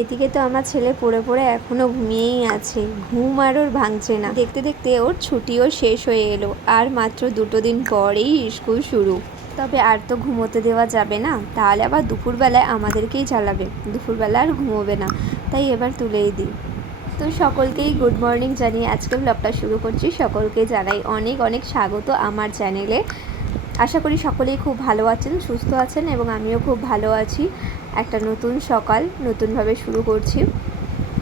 এদিকে তো আমার ছেলে পড়ে পড়ে এখনও ঘুমিয়েই আছে। ঘুম আর ওর ভাঙছে না। দেখতে দেখতে ওর ছুটিও শেষ হয়ে এলো, আর মাত্র দুটো দিন পরেই স্কুল শুরু। তবে আর তো ঘুমোতে দেওয়া যাবে না, তাহলে আবার দুপুরবেলায় আমাদেরকেই জ্বালাবে। দুপুরবেলা আর ঘুমোবে না, তাই এবার তুলেই দিই। তো সকলকেই গুড মর্নিং জানিয়ে আজকে ব্লগটা শুরু করছি। সকলকে জানাই অনেক অনেক স্বাগত আমার চ্যানেলে আশা করি সকলেই খুব ভালো আছেন, সুস্থ আছেন এবং আমিও খুব ভালো আছি। একটা নতুন সকাল, নতুনভাবে শুরু করছি।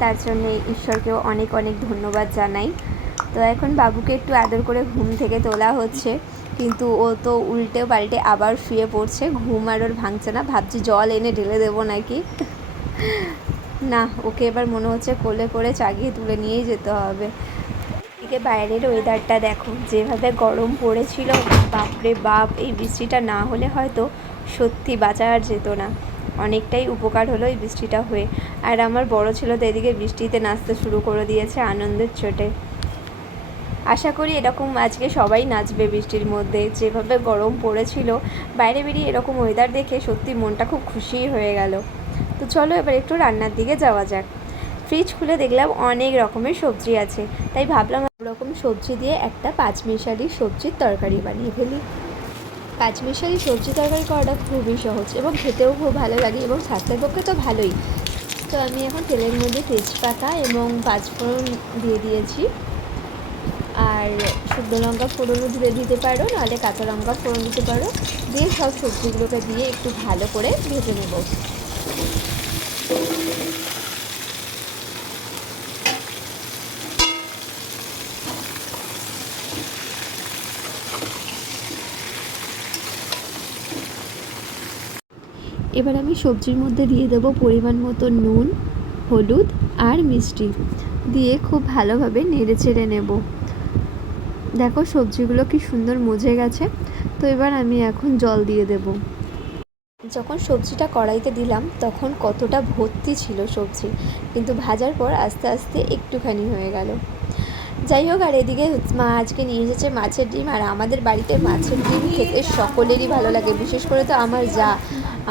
তার জন্য ঈশ্বরকেও অনেক অনেক ধন্যবাদ জানাই। তো এখন বাবুকে একটু আদর করে ঘুম থেকে তোলা হচ্ছে, কিন্তু ও তো উল্টে পাল্টে আবার শুয়ে পড়ছে, ঘুম আর ওর ভাঙছে না। ভাবছি জল এনে ঢেলে দেবো নাকি? না, ওকে এবার মনে হচ্ছে কোলে করে চাগিয়ে তুলে নিয়েই যেতে হবে। এদিকে বাইরের ওয়েদারটা দেখো। যেভাবে গরম পড়েছিল, বাপরে বাপ, এই বৃষ্টিটা না হলে হয়তো সত্যি বাঁচা আর যেত না। অনেকটাই উপকার হলো এই বৃষ্টিটা হয়ে। আর আমার বড় ছিল তো এদিকে বৃষ্টিতে নাচতে শুরু করে দিয়েছে আনন্দের চোটে। আশা করি এরকম আজকে সবাই নাচবে বৃষ্টির মধ্যে। যেভাবে গরম পড়েছিল, বাইরে বেরিয়ে এরকম ওয়েদার দেখে সত্যি মনটা খুব খুশি হয়ে গেল। তো চলো এবার একটু রান্নার দিকে যাওয়া যাক। ফ্রিজ খুলে দেখলাম অনেক রকমের সবজি আছে। তাই ভাবলাম রকম সবজি দিয়ে একটা পাঁচমিশালি সবজির তরকারি বানিয়ে ফেলি। পাঁচমিশালি সবজি তরকারি করাটা খুবই সহজ এবং খেতেও খুব ভালো লাগে এবং স্বাস্থ্যের পক্ষে তো ভালোই। তো আমি এখন তেলের মধ্যে তেজপাতা এবং পাঁচফোড়ন দিয়ে দিয়েছি। আর শুকনো লঙ্কা ফোড়নও দিতে দিতে পারো, নাহলে কাঁচা লঙ্কা ফোড়ন দিতে পারো। দিয়ে সব সবজিগুলোকে দিয়ে একটু ভালো করে ভেজে নেব। এবার আমি সবজির মধ্যে দিয়ে দেবো পরিমাণ মতো নুন, হলুদ আর মিষ্টি। দিয়ে খুব ভালোভাবে নেড়ে চেড়ে নেব। দেখো সবজিগুলো কি সুন্দর মজে গেছে। তো এবার আমি এখন জল দিয়ে দেব। যখন সবজিটা কড়াইতে দিলাম, তখন কতটা ভর্তি ছিল সবজি। কিন্তু ভাজার পর আস্তে আস্তে একটুখানি হয়ে গেল। যাই হোক, আর এদিকে মা আজকে নিয়ে এসেছে মাছের ডিম, আর আমাদের বাড়িতে মাছের ডিম খেতে সকলেরই ভালো লাগে। বিশেষ করে তো আমার যা।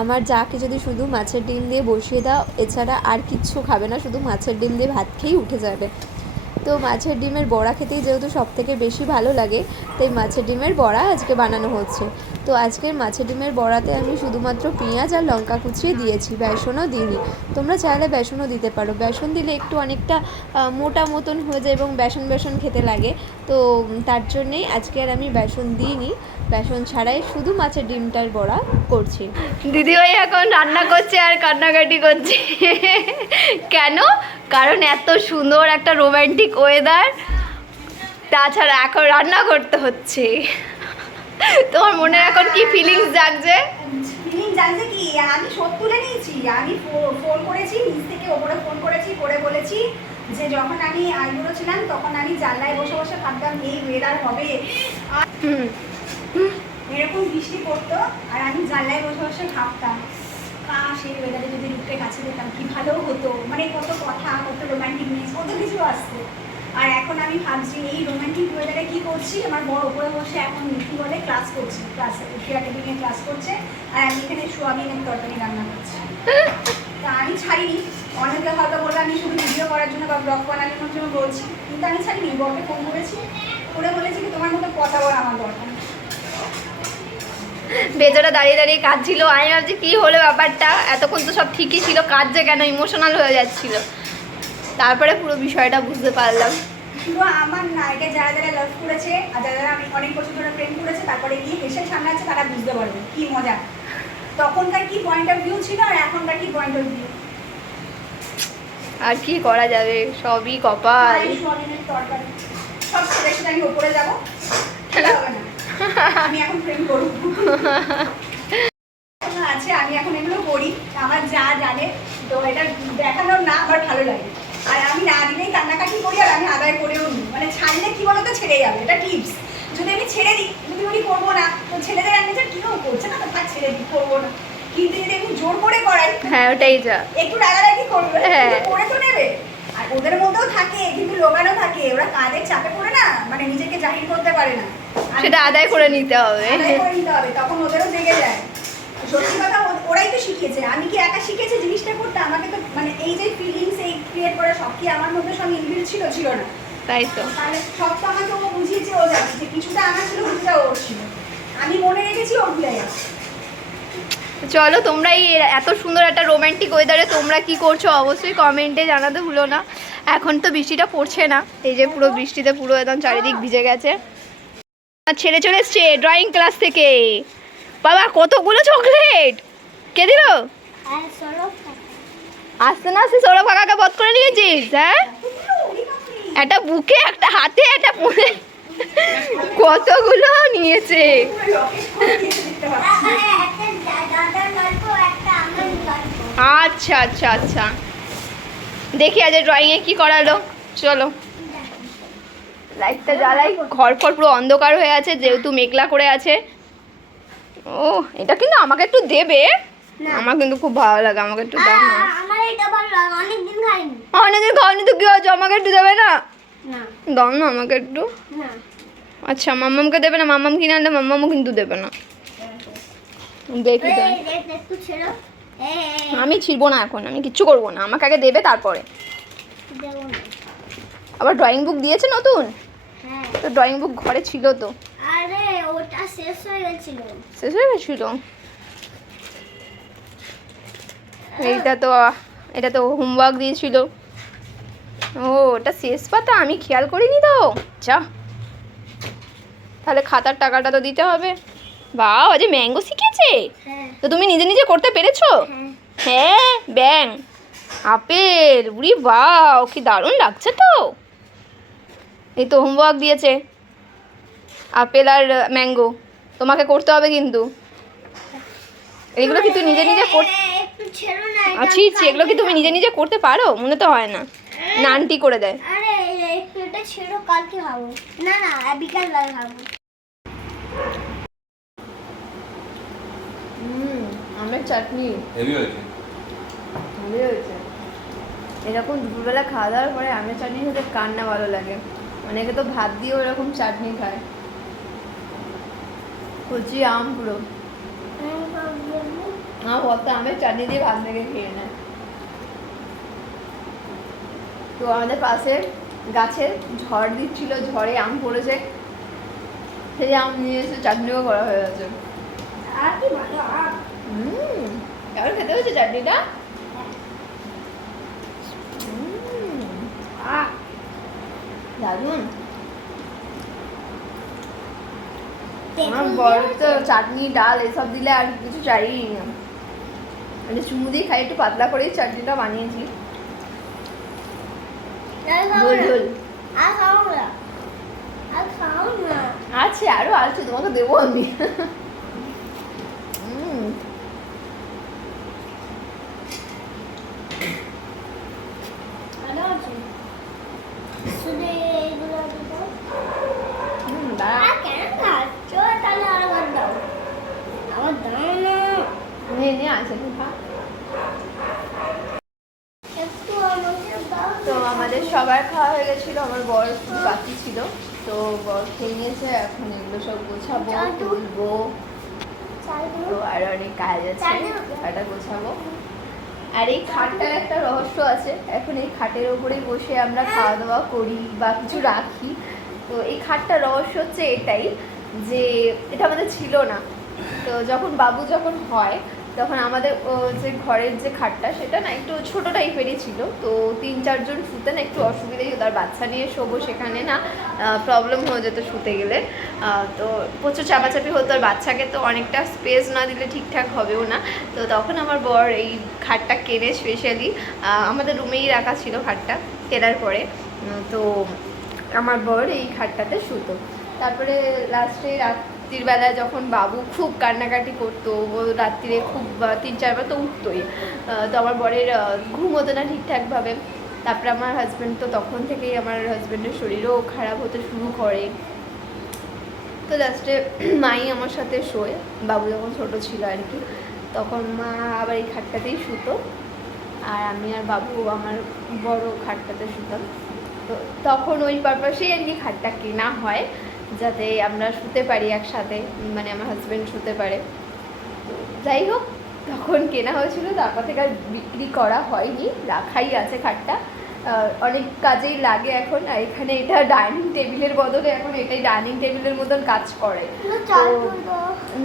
আমার যাকে যদি শুধু মাছের ডিম দিয়ে বসিয়ে দাও, এছাড়া আর কিচ্ছু খাবে না, শুধু মাছের ডিম দিয়ে ভাত খেয়েই উঠে যাবে। তো মাছের ডিমের বড়া খেতেই যেহেতু সব থেকে বেশি ভালো লাগে, তাই মাছের ডিমের বড়া আজকে বানানো হচ্ছে। তো আজকের মাছের ডিমের বড়াতে আমি শুধুমাত্র পেঁয়াজ আর লঙ্কা কুচিয়ে দিয়েছি, বেসনও দিইনি। তোমরা চাইলে বেসনও দিতে পারো। বেসন দিলে একটু অনেকটা মোটা মতন হয়ে যায় এবং বেসন বেসন খেতে লাগে। তো তার জন্যেই আজকে আর আমি বেসন দিইনি। বেসন ছাড়াই শুধু মাছের ডিমটার বড়া করছি। দিদিভাই এখন রান্না করছে আর কান্নাকাটি করছে। কেন? কারণ এত সুন্দর একটা রোমান্টিক ওয়েদার তাছাড়া এখন রান্না করতে হচ্ছে। তোমার মনে এখন কি ফিলিংস জাগছে? ফিলিং কি? আমি শোধ তুলে নিয়েছি। আমি ফোন করেছি নিচ থেকে ওপরে ফোন করেছি করে বলেছি যে যখন আমি আইবুড়ো ছিলাম তখন আমি জানলায় বসে বসে ভাবতাম এই ওয়েদার হবে। আর এরকম বৃষ্টি পড়তো আর আমি জানলায় বসে বসে ভাবতাম। কাশ এই ওয়েদারে যদি রূপকে কাছে যেতাম কি ভালো হতো? মানে কত কথা, কত রোমান্টিকনেস কত কিছু আসতো আর এখন আমি ভাবছি, এই রোমান্টিক ওয়েদারে কি করছি? আমার বড় উপরে বসে এখন কি বলে? ক্লাস করছি ক্লাস একাডেমিকে ক্লাস করছে, আর আমি এখানে সোয়াবিনের তরকারি রান্না করছি। তা আমি ছাড়িনি। অনেকে হয়তো বলে আমি শুধু ভিডিও করার জন্য বা ব্লগ বানানোর জন্য বলছি। কিন্তু আমি ছাড়িনি। বরকে ফোন করেছি। করে বলেছি কি, তোমার মতো কথা বলা আমার দরকার বেজোরা দাঁড়িয়ে দাঁড়িয়ে কাঁদছিল। আমি ভাবছি কি হলো ব্যাপারটা? এতক্ষণ তো সব ঠিকই ছিল কাঁদছে কেন? ইমোশনাল হয়ে যাচ্ছিল। তারপরে পুরো বিষয়টা বুঝতে পারলাম। আমার না এটা যারা যারা লাভ করেছে আর যারা যারা আমি অনেক বছর ধরে প্রেম করেছে তারপরে গিয়ে হেসে সামনে আছে তারা বুঝতে পারবে কি মজা। তখনকার কি পয়েন্ট অফ ভিউ ছিল আর এখনকার কি পয়েন্ট অফ ভিউ আর কি করা যাবে? সবই কপাল। সব ছেড়ে আমি ওপরে যাব খেলা হবে না। আমি এখন প্রেম করব। আছে আমি এখন এগুলো করি। আমার যা জানে তো এটা দেখানোর না আমার ভালো লাগে। আর আমি না দিলেই কান্নাকাটি করি আর আমি আদায় করেও নিই। মানে ছাড়লে কি বলতো ছেড়ে যাবে। এটা টিপস যদি আমি ছেড়ে দিই যদি উনি করব না তো ছেলেদের আমি যে করছে না তো ছেড়ে দিই করব না। কিন্তু যদি আমি জোর করে করাই হ্যাঁ ওটাই যা। একটু রাগারাগি করবে হ্যাঁ। করে তো নেবে। আর ওদের মধ্যেও থাকে কিন্তু লোকানো থাকে। ওরা কাজের চাপে পড়ে না মানে নিজেকে জাহির করতে পারে না। সেটা আদায় করে নিতে হবে। তখন ওদেরও জেগে যায়। সত্যি কথা ওরাই তো শিখিয়েছে। আমি কি একা শিখেছি জিনিসটা করতে? আমাকে তো মানে এই যে করে সব কি আমার মধ্যে সব ইনবিল ছিল? ছিল না। তাই তো। তাহলে সব তো আমাকে ও বুঝিয়েছে ও জানে যে কিছুটা আমার ছিল কিছুটা ওর ছিল। আমি মনে রেখেছি ও ভুলে গেছে। চলো তোমরা এই এত সুন্দর একটা রোমান্টিক ওয়েদারে তোমরা কি করছ অবশ্যই কমেন্টে জানাতে ভুলো না। এখন তো বৃষ্টিটা পড়ছে না। এই যে পুরো বৃষ্টিতে পুরো একদম চারিদিক ভিজে গেছে। ছেলে চলে এসছে ড্রয়িং ক্লাস থেকে। বাবা, কতগুলো চকলেট কে দিল? আসতে না আসতে সৌরভ কাকাকে বধ করে নিয়েছিস হ্যাঁ? একটা বুকে, একটা হাতে, একটা পুনে কতগুলো নিয়েছে? পুরো আচ্ছা আচ্ছা আচ্ছা। দেখি আজ ড্রয়িংয়ে কি করালো। চলো। লাইটটা জ্বালাই। ঘর ফর পুরো অন্ধকার হয়ে আছে যেহেতু মেঘলা করে আছে। ও এটা কিন্তু আমাকে একটু দেবে। আমার কিন্তু খুব ভালো লাগে আমাকে একটু দাও না। আমার এটা ভালো লাগে অনেকদিন খাওয়ানি তো কি হচ্ছে আমাকে একটু দেবে না? না। দাও না আমাকে একটু। না। আচ্ছা মাম্মামকে দেবে না? মাম্মাম কিনে আনলে মাম্মামও কিন্তু দেবে না। দেখি আমি ছিড়বো না এখন আমি কিচ্ছু করব না। আমাকে আগে দেবে তারপরে। আবার ড্রয়িং বুক দিয়েছে নতুন? তো ড্রয়িং বুক ঘরে ছিল তো। আরে ওটা শেষ হয়ে গেছিল। শেষ হয়ে গেছিল? এইটা তো এটা তো হোমওয়ার্ক দিয়েছিল। ও ওটা শেষ পাতা? আমি খেয়াল করিনি তো। যা। তাহলে খাতার টাকাটা তো দিতে হবে। বা যে ম্যাঙ্গো শিখেছে? হ্যাঁ। তো তুমি নিজে নিজে করতে পেরেছ? হ্যাঁ। হ্যাঁ ব্যাং। আপেল উড়ি বাও কি দারুণ লাগছে তো। এই তো হোমওয়ার্ক দিয়েছে। আপেল আর ম্যাঙ্গো তোমাকে করতে হবে কিন্তু। এগুলো কি তুই নিজে নিজে আছি এগুলো কি তুমি নিজে নিজে করতে পারো? মনে তো হয় না। নানটি করে দেয়। আরে এই- একটু এটা ছেড়ো খাব। না না বিকাল বেলা খাব। হুম আমের চাটনি। এরকম দুপুরবেলা খাওয়া দাওয়ার পরে আমের চাটনি খেতে কান্না ভালো লাগে? অনেকে তো ভাত দিয়েও এরকম চাটনি খায়। কচি আম পুরো। আমার চাটনি দিয়ে ভাত মেখে খেয়ে নেয়। তো আমাদের পাশে গাছের ঝড় দিচ্ছিল ঝড়ে আম পড়েছে। সেই আম নিয়ে এসে চাটনিও করা হয়ে গেছে। আর কি ভালো আর? হুম কেমন খেতে হয়েছে চাটনিটা হুম, আহ, দারুণ। আমার বড় তো চাটনি ডাল এসব দিলে আর কিছু চাইই না। মানে চুমু দিয়ে খাই একটু পাতলা করেই চাটনিটা বানিয়েছি। ঝোল ঝোল। আছে আরও আছে তোমাকে দেবো আমি হুম ভালো আছে শুধু এইগুলো দিতে হুম, দাঁড়া। আর কেন খাচ্ছ তাহলে আর আমার দাও আমার দাও না আছে তুই খা। একটু আমাকে দাও তো আমাদের সবার খাওয়া হয়ে গেছিল আমার বর বাকি ছিল। তো বর খেয়ে নিয়েছে এখন এগুলো সব গোছাবো তুলবো। তো আর অনেক কাজ আছে খাটা গোছাবো। আর এই খাটটার একটা রহস্য আছে এখন এই খাটের ওপরে বসে আমরা খাওয়া দাওয়া করি বা কিছু রাখি। তো এই খাটটার রহস্য হচ্ছে এটাই যে এটা আমাদের ছিল না। তো যখন বাবু যখন হয় তখন আমাদের যে ঘরের যে খাটটা, সেটা না একটু ছোট টাইপেরই ছিল। তো তিন, চারজন শুতে না একটু অসুবিধাই হতো আর বাচ্চা নিয়ে শোবো সেখানে না প্রবলেম হয়ে যেত শুতে গেলে। তো প্রচুর চাপাচাপি হতো, আর বাচ্চাকে তো অনেকটা স্পেস না দিলে ঠিকঠাক হবেও না। তো তখন আমার বর এই খাটটা কেনে স্পেশালি আমাদের রুমেই রাখা ছিল খাটটা কেনার পরে। তো আমার বর এই খাটটাতে শুতো। তারপরে লাস্টে রাত্রির বেলায় যখন বাবু খুব কান্নাকাটি করতো, ও রাত্রিরে খুব তিন চারবার তো উঠতোই। তো আমার বরের ঘুম হতো না ঠিকঠাকভাবে। তারপরে আমার হাজব্যান্ড তো তখন থেকেই আমার হাজব্যান্ডের শরীরও খারাপ হতে শুরু করে। তো লাস্টে মাই আমার সাথে শোয়। বাবু যখন ছোটো ছিল আর কি, তখন মা আবার এই খাটটাতেই শুতো। আর আমি আর বাবু আমার বড় খাটটাতে শুতাম। তো তখন ওই পারপাসেই আর কি খাটটা কেনা হয়। যাতে আমরা শুতে পারি একসাথে মানে আমার হাজব্যান্ড শুতে পারে। যাই হোক তখন কেনা হয়েছিল তারপর থেকে আর বিক্রি করা হয়নি রাখাই আছে খাটটা। অনেক কাজেই লাগে এখন আর এখানে এটা ডাইনিং টেবিলের বদলে এখন এটাই ডাইনিং টেবিলের মতন কাজ করে।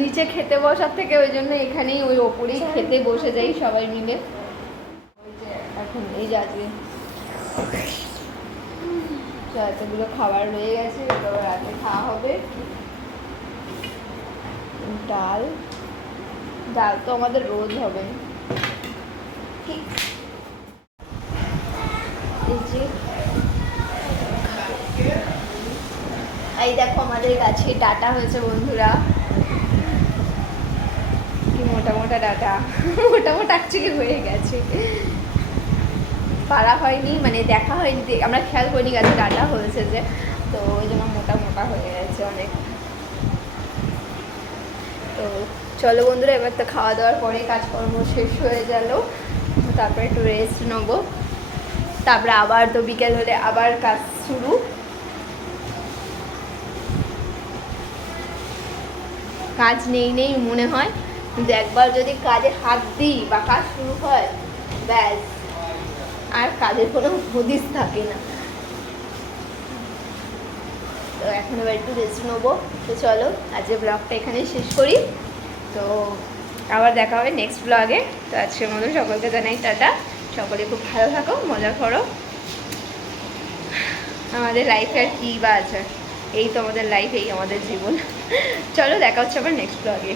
নিচে খেতে বসার থেকে ওই জন্য এখানেই ওই ওপরেই খেতে বসে যাই সবাই মিলে। এখন এই যে আজকে। তো এতগুলো খাবার রয়ে গেছে এগুলো রাতে খাওয়া হবে। ডাল। ডাল তো আমাদের রোজ হবে। এই এই দেখো, আমাদের গাছে ডাটা হয়েছে, বন্ধুরা। কি মোটা মোটা ডাটা। মোটা মোটা অ্যাকচুয়ালি হয়ে গেছে। পারা হয়নি মানে দেখা হয়নি আমরা খেয়াল করিনি গাছে ডাটা হয়েছে যে, তো ওই জন্য মোটা মোটা হয়ে গেছে অনেক। তো চলো বন্ধুরা, এবার তো খাওয়া দাওয়ার পরে কাজকর্ম শেষ হয়ে গেল। তারপরে একটু রেস্ট নেব। তারপরে আবার তো বিকেল হলে আবার কাজ শুরু। কাজ নেই নেই মনে হয়। কিন্তু একবার যদি কাজে হাত দিই বা কাজ শুরু হয়, ব্যাস। আর কাজের কোনো হদিস থাকে না। তো এখন এবার একটু রেস্ট নেব। তো চলো আজকে ব্লগটা এখানেই শেষ করি। তো আবার দেখা হবে নেক্সট ব্লগে তো আজকের মতো সকলকে জানাই টাটা। সকলে খুব ভালো থাকো, মজা করো। আমাদের লাইফে আর কী বা আছে, এই তো আমাদের লাইফ এই আমাদের জীবন। চলো, দেখা হচ্ছে আবার নেক্সট ব্লগে